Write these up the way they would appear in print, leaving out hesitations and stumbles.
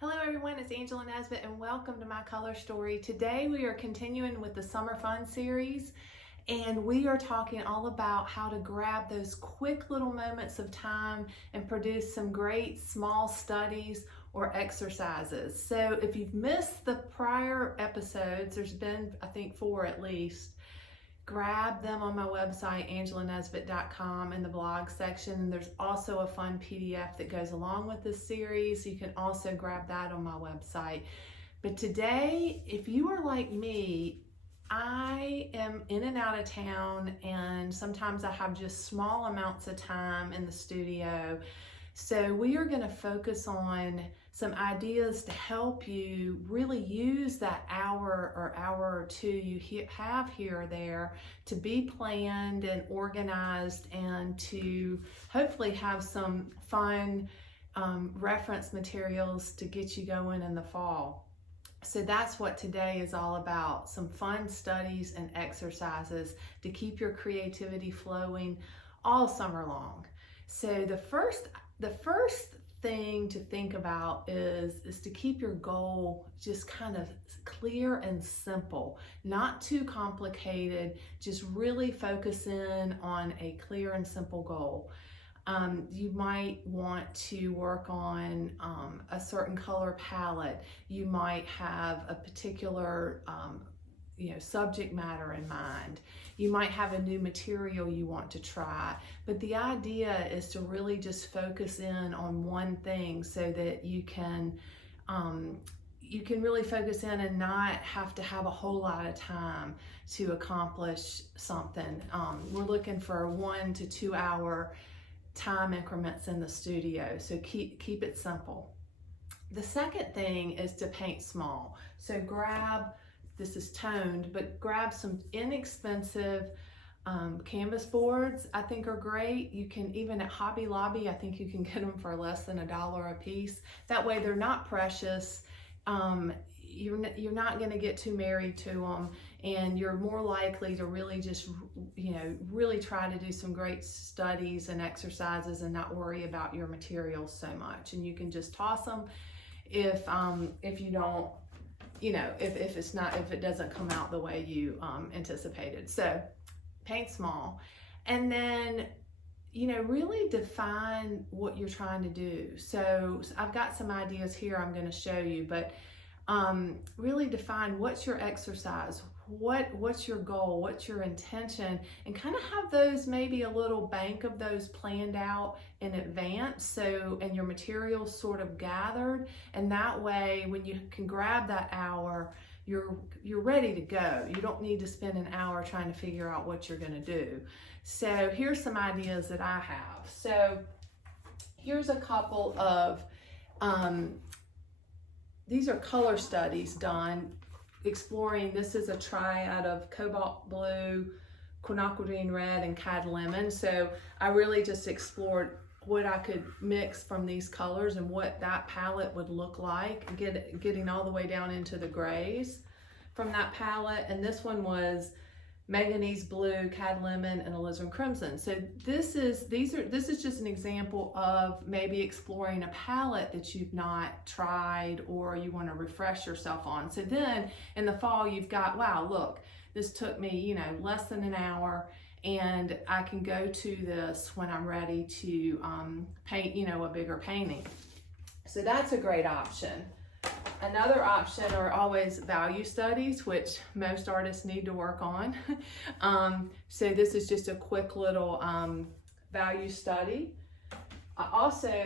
Hello everyone, it's Angela Nesbitt and welcome to my color story. Today we are continuing with the Summer Fun series and we are talking all about how to grab those quick little moments of time and produce some great small studies or exercises. So if you've missed the prior episodes, there's been I think 4 at least, grab them on my website, angelanesbitt.com, in the blog section. There's also a fun PDF that goes along with this series. You can also grab that on my website. But today, if you are like me, I am in and out of town, and sometimes I have just small amounts of time in the studio. So we are going to focus on some ideas to help you really use that hour or two you have here or there to be planned and organized and to hopefully have some fun reference materials to get you going in the fall. So that's what today is all about, some fun studies and exercises to keep your creativity flowing all summer long. So the first thing to think about is to keep your goal just kind of clear and simple, not too complicated, just really focus in on a clear and simple goal. You might want to work on a certain color palette. You might have a particular subject matter in mind. You might have a new material you want to try, but the idea is to really just focus in on one thing so that you can really focus in and not have to have a whole lot of time to accomplish something. We're looking for 1 to 2 hour time increments in the studio, so keep it simple. The second thing is to paint small. So this is toned, but grab some inexpensive canvas boards. I think are great. You can, even at Hobby Lobby, I think you can get them for less than $1 a piece. That way they're not precious. You're not going to get too married to them, and you're more likely to really just really try to do some great studies and exercises and not worry about your materials so much. And you can just toss them if you don't, if it doesn't come out the way you anticipated. So paint small, and then really define what you're trying to do. So I've got some ideas here I'm going to show you, but really define what's your exercise, what's your goal, what's your intention, and kind of have those, maybe a little bank of those planned out in advance, so, and your materials sort of gathered, and that way when you can grab that hour, you're ready to go. You don't need to spend an hour trying to figure out what you're going to do. So here's some ideas that I have. So here's a couple of these are color studies done exploring. This is a triad of cobalt blue, quinacridone red, and cad lemon. So I really just explored what I could mix from these colors and what that palette would look like, getting all the way down into the grays from that palette. And this one was manganese blue, cad lemon, and alizarin crimson. So this is just an example of maybe exploring a palette that you've not tried or you want to refresh yourself on. So then in the fall you've got, wow, look, this took me less than an hour, and I can go to this when I'm ready to paint a bigger painting. So that's a great option. Another option are always value studies, which most artists need to work on. So this is just a quick little value study.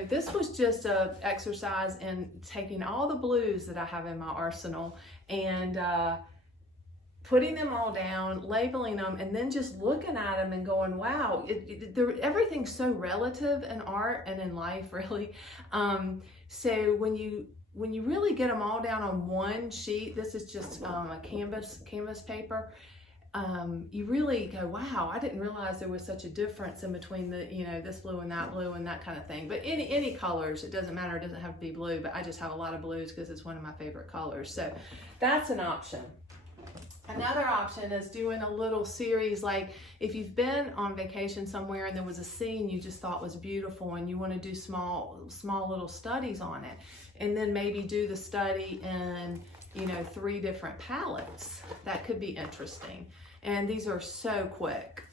This was just an exercise in taking all the blues that I have in my arsenal and putting them all down, labeling them, and then just looking at them and going, wow, everything's so relative in art and in life, really. So when you really get them all down on one sheet, this is just a canvas paper, you really go, wow, I didn't realize there was such a difference in between this blue and that kind of thing. But any colors, it doesn't matter, it doesn't have to be blue, but I just have a lot of blues because it's one of my favorite colors. So that's an option. Another option is doing a little series, like if you've been on vacation somewhere and there was a scene you just thought was beautiful and you want to do small little studies on it, and then maybe do the study in 3 different palettes. That could be interesting. And these are so quick.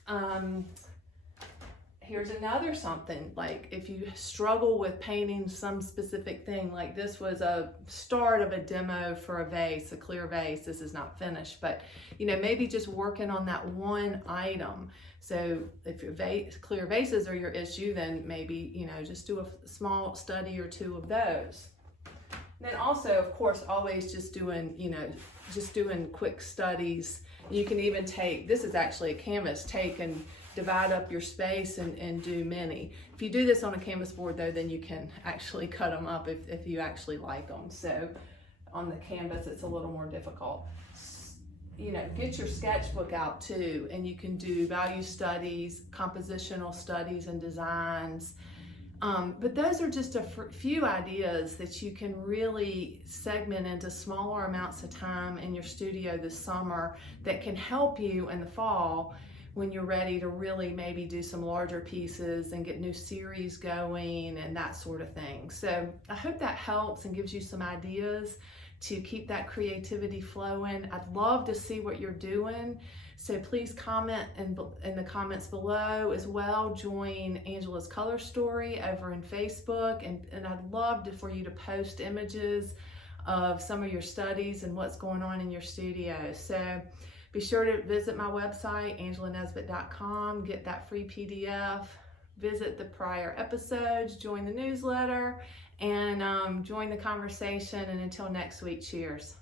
Here's another something, like if you struggle with painting some specific thing, like this was a start of a demo for a vase, a clear vase. This is not finished, but maybe just working on that one item. So if your clear vases are your issue, then maybe, just do a small study or 2 of those. Then also, of course, always just doing quick studies. You can even take, this is actually a canvas, take and divide up your space and do many. If you do this on a canvas board though, then you can actually cut them up if you actually like them. So on the canvas, it's a little more difficult. Get your sketchbook out too, and you can do value studies, compositional studies and designs. But those are just a few ideas that you can really segment into smaller amounts of time in your studio this summer that can help you in the fall when you're ready to really maybe do some larger pieces and get new series going and that sort of thing. So I hope that helps and gives you some ideas to keep that creativity flowing. I'd love to see what you're doing. So please comment in the comments below as well. Join Angela's Color Story over in Facebook. And I'd love for you to post images of some of your studies and what's going on in your studio. So be sure to visit my website, angelanesbitt.com, get that free PDF, visit the prior episodes, join the newsletter, and join the conversation. And until next week, cheers.